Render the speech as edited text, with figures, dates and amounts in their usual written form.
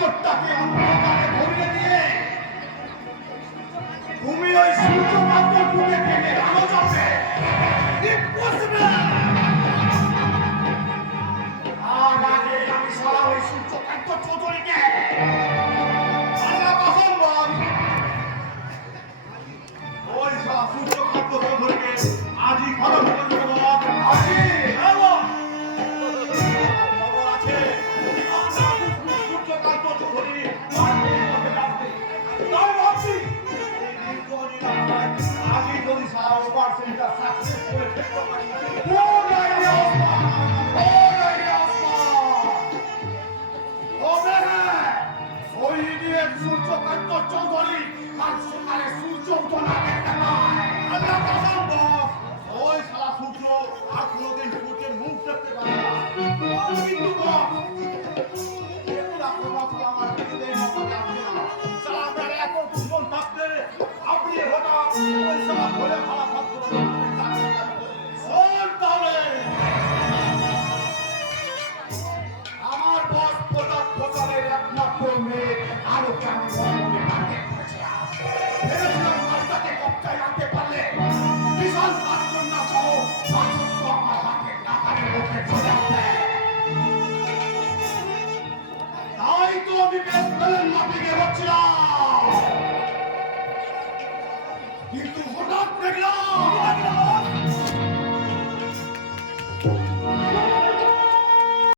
অন্তরটাকে অন্ধকারে ভরিয়ে দিয়ে তুমি ওই সূর্যকান্তর বুকে থেকে আলো জ্বলবে। আর আগে আমি সারা ওই সূর্যকান্ত চৌধুরীকে আল্লাহ কসম বল, ওই সূর্যকান্ত চৌধুরীকে আজই খতম করে দেবো। আজই সূর্যকান্ত চৌধুরী আজই যদি সারা অপারেশনটা সাকসেস করে ফেলতে পারি, ওই ইডিয়েট সূর্যকান্ত চৌধুরী কাল সকালে সূর্য উঠোনা দেখতে পায়। আল্লাহ কসম বস, ওই সারা সূর্য আর কোনোদিন সূর্যের মুখ দেখতে পায় না। কিন্তু বস, আমার কিছুতেই আমাকে আসবে না। সারা আপনার এত দুজন থাকতে আপনি হঠাৎ ওই সারা ভোলে ভাড়া ভাব করে আমার বস প্রতাপ প্রচারের একমাত্র মেয়ে আলোকে আমি মনে টার্গেট করেছিলাম। ভেবেছিলাম মালটাকে কবজায় আনতে পারলে বিশাল পাঁচকন্যা সহ রাজত্ব আমার হাতে টাকার মুখে চলে আসবে। তাই তো আমি বেশ পেলেন মাটিকে হচ্ছিলাম।